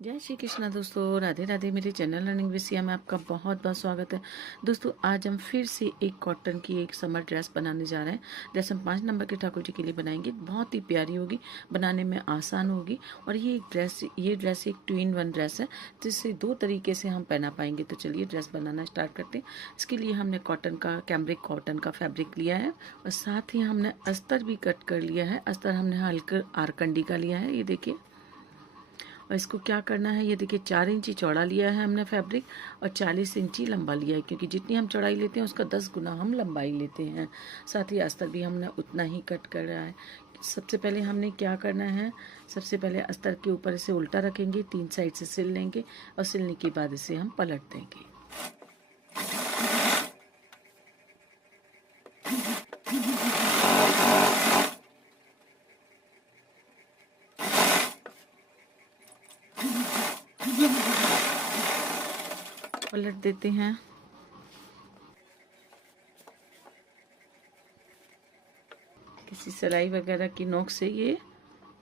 जय श्री कृष्णा दोस्तों, राधे राधे। मेरे चैनल लर्निंग विद सिया में आपका बहुत बहुत स्वागत है। दोस्तों आज हम फिर से एक कॉटन की एक समर ड्रेस बनाने जा रहे हैं। ड्रेस हम 5 नंबर के ठाकुर जी के लिए बनाएंगे। बहुत ही प्यारी होगी, बनाने में आसान होगी। और ये ड्रेस एक 2-in-1 ड्रेस है, जिससे 2 तरीके से हम पहना पाएंगे। तो चलिए ड्रेस बनाना स्टार्ट करते हैं। इसके लिए हमने कैमरिक कॉटन का फैब्रिक लिया है और साथ ही हमने अस्तर भी कट कर लिया है। अस्तर हमने हल्का आरकंडी का लिया है, ये देखिए। और इसको क्या करना है, ये देखिए 4 इंची चौड़ा लिया है हमने फैब्रिक और 40 इंची लंबा लिया है, क्योंकि जितनी हम चौड़ाई लेते हैं उसका 10 गुना हम लंबाई लेते हैं। साथ ही अस्तर भी हमने उतना ही कट कर रहा है। सबसे पहले हमने क्या करना है, सबसे पहले अस्तर के ऊपर इसे उल्टा रखेंगे, 3 साइड से सिल लेंगे और सिलने के बाद इसे हम पलट देंगे। पलट देते हैं। किसी सिलाई वगैरह की नोक से ये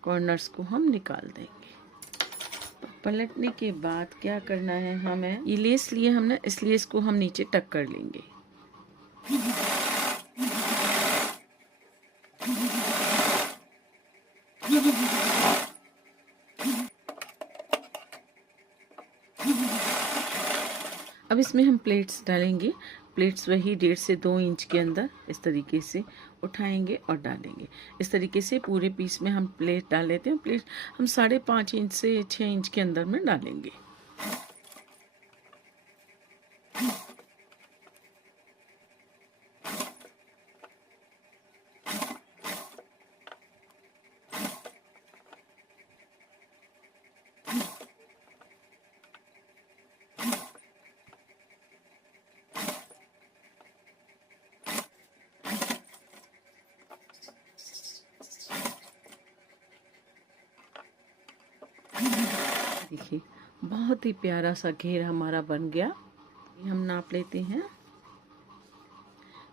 कॉर्नर्स को हम निकाल देंगे। पलटने के बाद क्या करना है, हमें ये लेस लिए हमने, इस लेस को हम नीचे टक कर लेंगे। अब इसमें हम प्लेट्स डालेंगे। प्लेट्स वही 1.5 से 2 इंच के अंदर इस तरीके से उठाएंगे और डालेंगे। इस तरीके से पूरे पीस में हम प्लेट डाल लेते हैं। प्लेट हम 5.5 इंच से 6 इंच के अंदर में डालेंगे। देखिए बहुत ही प्यारा सा घेर हमारा बन गया। हम नाप लेते हैं।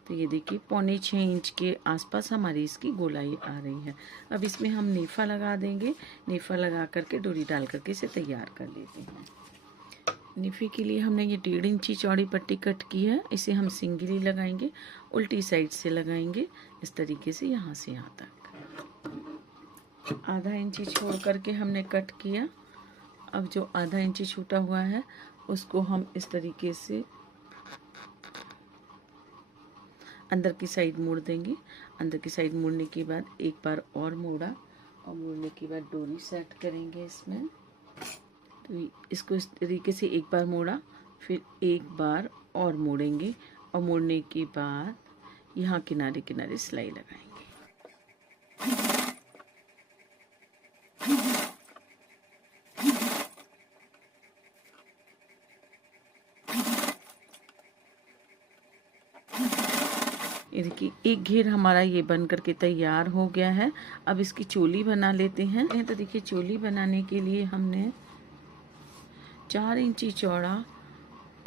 तो ये देखिए 5.25 इंच के आसपास हमारी इसकी गोलाई आ रही है। अब इसमें हम नेफा लगा देंगे। नेफा लगा करके डोरी डाल करके इसे तैयार कर लेते हैं। नेफे के लिए हमने ये 1.5 इंची चौड़ी पट्टी कट की है। इसे हम सिंगली लगाएंगे, उल्टी साइड से लगाएंगे इस तरीके से यहाँ से यहाँ तक। आधा इंची छोड़ करके हमने कट किया। अब जो आधा इंची छूटा हुआ है उसको हम इस तरीके से अंदर की साइड मोड़ देंगे। अंदर की साइड मोड़ने के बाद एक बार और मोड़ा और मोड़ने के बाद डोरी सेट करेंगे इसमें। तो इसको इस तरीके से एक बार मोड़ा, फिर एक बार और मोड़ेंगे और मोड़ने के बाद यहाँ किनारे किनारे सिलाई लगाएंगे। ये देखिए एक घेर हमारा ये बन करके तैयार हो गया है। अब इसकी चोली बना लेते हैं। तो देखिए चोली बनाने के लिए हमने 4 इंची चौड़ा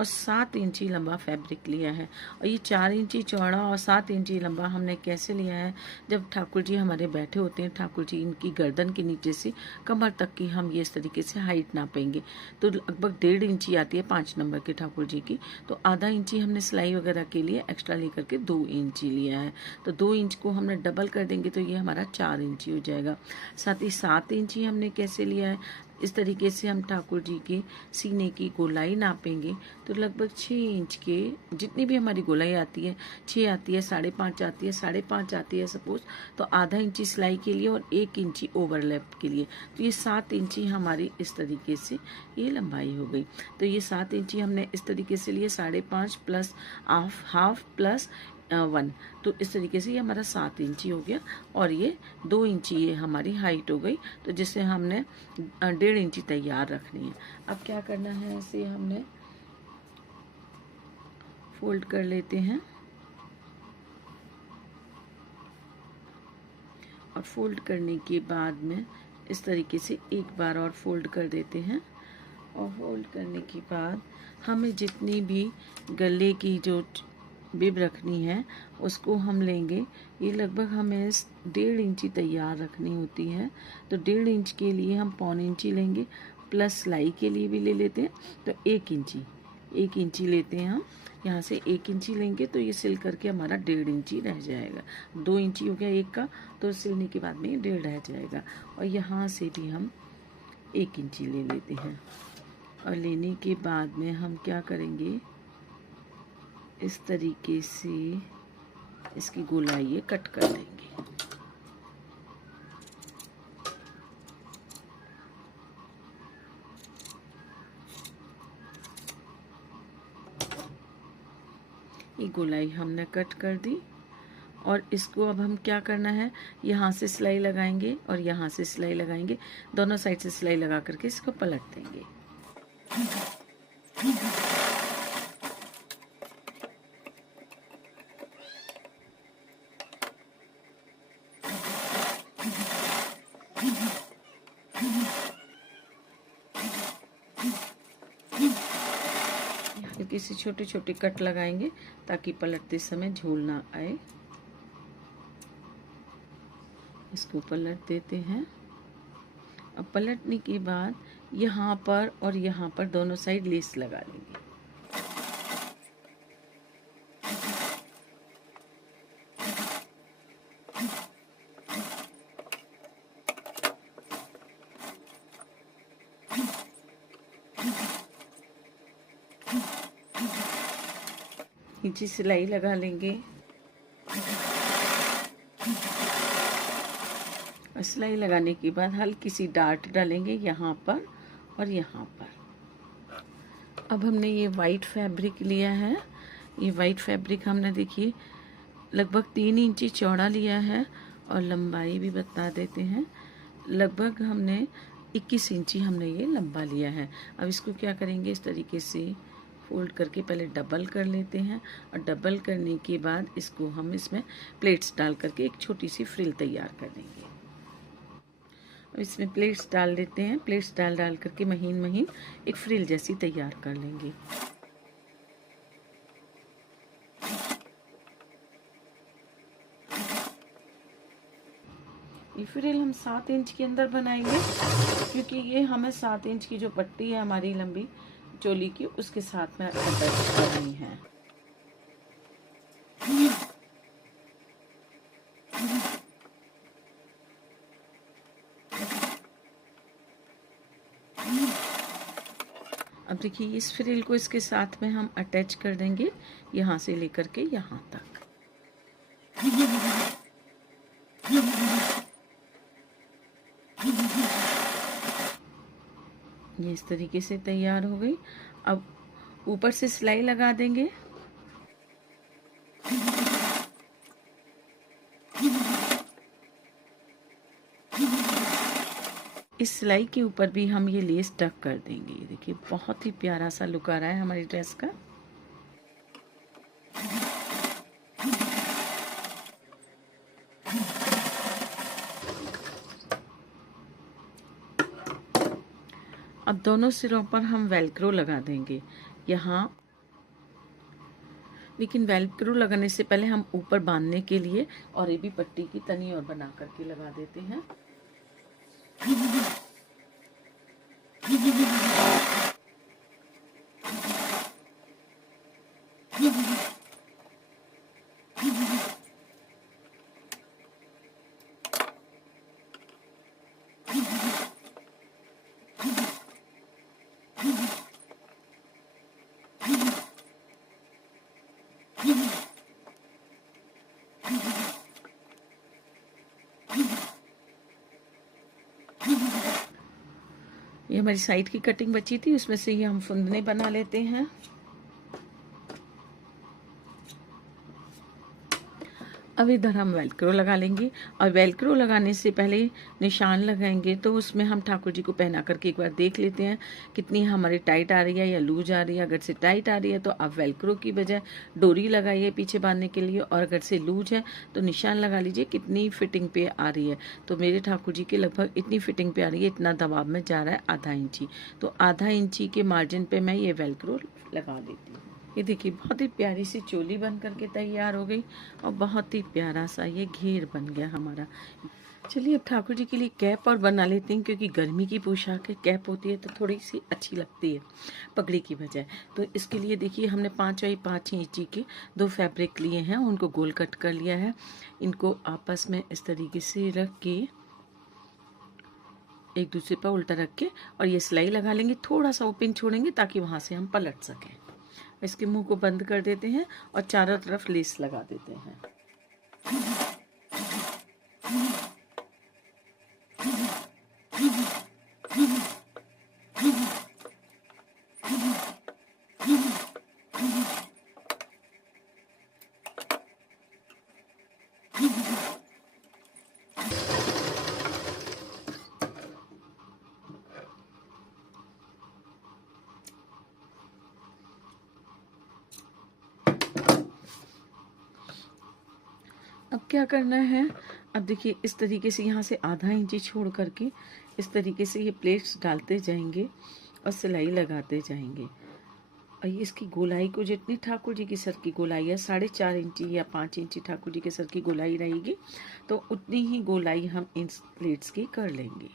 और 7 इंची लंबा फैब्रिक लिया है। और ये 4 इंची चौड़ा और 7 इंची लंबा हमने कैसे लिया है, जब ठाकुर जी हमारे बैठे होते हैं, ठाकुर जी इनकी गर्दन के नीचे से कमर तक की हम ये इस तरीके से हाइट नापेंगे। तो लगभग 1.5 इंची आती है 5 नंबर के ठाकुर जी की। तो आधा इंची हमने सिलाई वगैरह के लिए एक्स्ट्रा लेकर के 2 इंची लिया है। तो 2 इंच को हमने डबल कर देंगे तो ये हमारा 4 इंची हो जाएगा। साथ ही 7 इंची हमने कैसे लिया है, इस तरीके से हम ठाकुर जी के सीने की गोलाई नापेंगे। तो लगभग 6 इंच के जितनी भी हमारी गोलाई आती है, 6 आती है, 5.5 आती है, 5.5 आती है सपोज, तो आधा इंची सिलाई के लिए और 1 इंची ओवरलैप के लिए। तो ये 7 इंची हमारी इस तरीके से ये लंबाई हो गई। तो ये 7 इंची हमने इस तरीके से लिए, 5.5 प्लस हाफ प्लस 1, तो इस तरीके से ये हमारा 7 इंची हो गया। और ये 2 इंची ये हमारी हाइट हो गई। तो जिससे हमने 1.5 इंची तैयार रखनी है। अब क्या करना है, इसे हमने फोल्ड कर लेते हैं और फोल्ड करने के बाद में इस तरीके से एक बार और फोल्ड कर देते हैं। और फोल्ड करने के बाद हमें जितनी भी गले की जो बिब रखनी है उसको हम लेंगे। ये लगभग हमें 1.5 इंची तैयार रखनी होती है। तो 1.5 इंच के लिए हम 1.25 इंची लेंगे प्लस सिलाई के लिए भी ले लेते हैं। तो 1 इंची लेते हैं हम। यहाँ से 1 इंची लेंगे तो ये सिल करके हमारा 1.5 इंची रह जाएगा। 2 इंची हो गया एक का, तो सिलने के बाद में ये 1.5 रह जाएगा। और यहाँ से भी हम 1 इंची ले लेते हैं। और लेने के बाद में हम क्या करेंगे, इस तरीके से इसकी गोलाई ये कट कर देंगे। ये गोलाई हमने कट कर दी। और इसको अब हम क्या करना है, यहाँ से सिलाई लगाएंगे और यहाँ से सिलाई लगाएंगे, दोनों साइड से सिलाई लगा करके इसको पलट देंगे। हल्के से छोटे छोटे कट लगाएंगे ताकि पलटते समय झोल ना आए। इसको पलट देते हैं। अब पलटने के बाद यहाँ पर और यहाँ पर दोनों साइड लेस लगा लेंगे। नीचे सिलाई लगा लेंगे। और सिलाई लगाने के बाद हल्की सी डार्ट डालेंगे यहाँ पर और यहाँ पर। अब हमने ये वाइट फैब्रिक लिया है। ये वाइट फैब्रिक हमने देखिए लगभग 3 इंची चौड़ा लिया है। और लंबाई भी बता देते हैं, लगभग हमने 21 इंची हमने ये लंबा लिया है। अब इसको क्या करेंगे, इस तरीके से फोल्ड करके पहले डबल कर लेते हैं। और डबल करने के बाद इसको हम इसमें प्लेट्स डाल करके एक छोटी सी फ्रिल तैयार कर देंगे। अब इसमें प्लेट्स डाल देते हैं। प्लेट्स डाल करके महीन महीन एक फ्रिल जैसी तैयार कर लेंगे। ये फ्रिल हम 7 इंच के अंदर बनाएंगे, क्योंकि ये हमें 7 इंच की जो पट्टी है हमारी लंबी चोली की, उसके साथ में अटैच करनी है। अब देखिए इस फ्रिल को इसके साथ में हम अटैच कर देंगे, यहाँ से लेकर के यहाँ तक। ये इस तरीके से तैयार हो गई। अब ऊपर से सिलाई लगा देंगे। इस सिलाई के ऊपर भी हम ये लेस टक कर देंगे। देखिए बहुत ही प्यारा सा लुक आ रहा है हमारी ड्रेस का। अब दोनों सिरों पर हम वेलक्रो लगा देंगे यहाँ। लेकिन वेलक्रो लगाने से पहले हम ऊपर बांधने के लिए और ये भी पट्टी की तनी और बना करके लगा देते हैं। ये हमारी साइड की कटिंग बची थी, उसमें से ये हम फुंदने बना लेते हैं। अब इधर हम वेलक्रो लगा लेंगे। और वेलक्रो लगाने से पहले निशान लगाएंगे, तो उसमें हम ठाकुर जी को पहना करके एक बार देख लेते हैं कितनी हमारी टाइट आ रही है या लूज आ रही है। अगर से टाइट आ रही है तो आप वेलक्रो की बजाय डोरी लगाइए पीछे बांधने के लिए, और अगर से लूज है तो निशान लगा लीजिए कितनी फिटिंग पे आ रही है। तो मेरे ठाकुर जी के लगभग इतनी फिटिंग पे आ रही है, इतना दबाव में जा रहा है आधा इंची। तो आधा इंची के मार्जिन पे मैं ये वेलक्रो लगा देती हूँ। ये देखिए बहुत ही प्यारी सी चोली बन करके तैयार हो गई और बहुत ही प्यारा सा ये घेर बन गया हमारा। चलिए अब ठाकुर जी के लिए कैप और बना लेते हैं, क्योंकि गर्मी की पोशाक है, कैप होती है तो थोड़ी सी अच्छी लगती है पगड़ी की बजाय। तो इसके लिए देखिए हमने 5x5 इंची के 2 फैब्रिक लिए हैं, उनको गोल कट कर लिया है। इनको आपस में इस तरीके से रख के एक दूसरे पर उल्टा रख के और ये सिलाई लगा लेंगे, थोड़ा सा ओपन छोड़ेंगे ताकि वहाँ से हम पलट सकें। इसके मुंह को बंद कर देते हैं और चारों तरफ लेस लगा देते हैं। अब क्या करना है, अब देखिए इस तरीके से यहाँ से आधा इंची छोड़ करके इस तरीके से ये प्लेट्स डालते जाएंगे और सिलाई लगाते जाएंगे। और ये इसकी गोलाई को जितनी ठाकुर जी की सर की गोलाई है 4.5 इंची या 5 इंची ठाकुर जी के सर की गोलाई रहेगी, तो उतनी ही गोलाई हम इन प्लेट्स की कर लेंगे।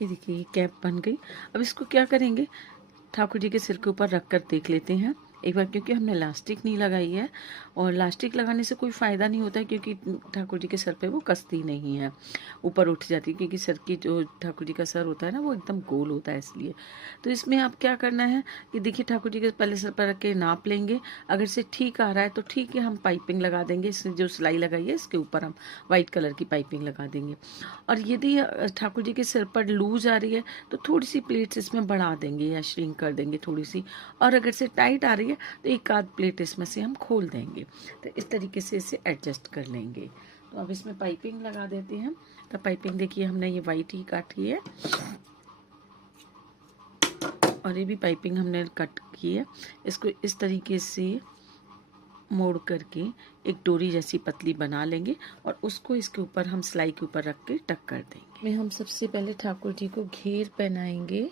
ये देखिए ये कैप बन गई। अब इसको क्या करेंगे, ठाकुर जी के सिर के ऊपर रख कर देख लेते हैं एक बार, क्योंकि हमने लास्टिक नहीं लगाई है और लास्टिक लगाने से कोई फ़ायदा नहीं होता है, क्योंकि ठाकुर जी के सर पे वो कसती नहीं है, ऊपर उठ जाती है, क्योंकि सर की जो ठाकुर जी का सर होता है ना वो एकदम गोल होता है इसलिए। तो इसमें आप क्या करना है कि देखिए ठाकुर जी के पहले सर पर रख के नाप लेंगे, अगर से ठीक आ रहा है तो ठीक है, हम पाइपिंग लगा देंगे। इसमें जो सिलाई लगाई है इसके ऊपर हम वाइट कलर की पाइपिंग लगा देंगे। और यदि ठाकुर जी के सिर पर लूज आ रही है तो थोड़ी सी प्लेट्स इसमें बढ़ा देंगे या श्रिंक कर देंगे थोड़ी सी, और अगर से टाइट आ रही है तो एक आध प्लेट इसमें से हम खोल देंगे। तो इस तरीके से इसे एडजस्ट कर लेंगे। तो अब इसमें पाइपिंग लगा देते हैं। तो पाइपिंग देखिए हमने ये वाइट ही काटी है और ये भी पाइपिंग हमने कट की है। इसको इस तरीके से मोड़ करके एक डोरी जैसी पतली बना लेंगे और उसको इसके ऊपर हम सिलाई के ऊपर रख के टक कर देंगे। में हम सबसे पहले ठाकुर जी को घेर पहनाएंगे।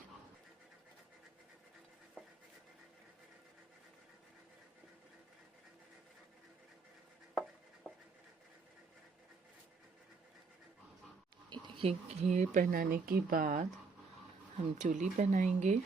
देखिए घेर पहनाने के बाद हम चोली पहनाएंगे।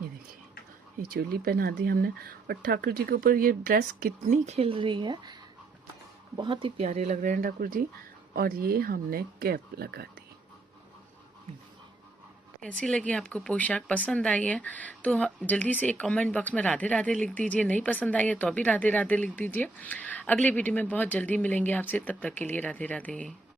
ये देखिए ये चोली पहना दी हमने और ठाकुर जी के ऊपर ये ड्रेस कितनी खिल रही है, बहुत ही प्यारे लग रहे हैं ठाकुर जी। और ये हमने कैप लगा दी। कैसी लगी आपको पोशाक, पसंद आई है तो जल्दी से एक कमेंट बॉक्स में राधे राधे लिख दीजिए। नहीं पसंद आई है तो भी राधे राधे लिख दीजिए। अगले वीडियो में बहुत जल्दी मिलेंगे आपसे, तब तक के लिए राधे राधे।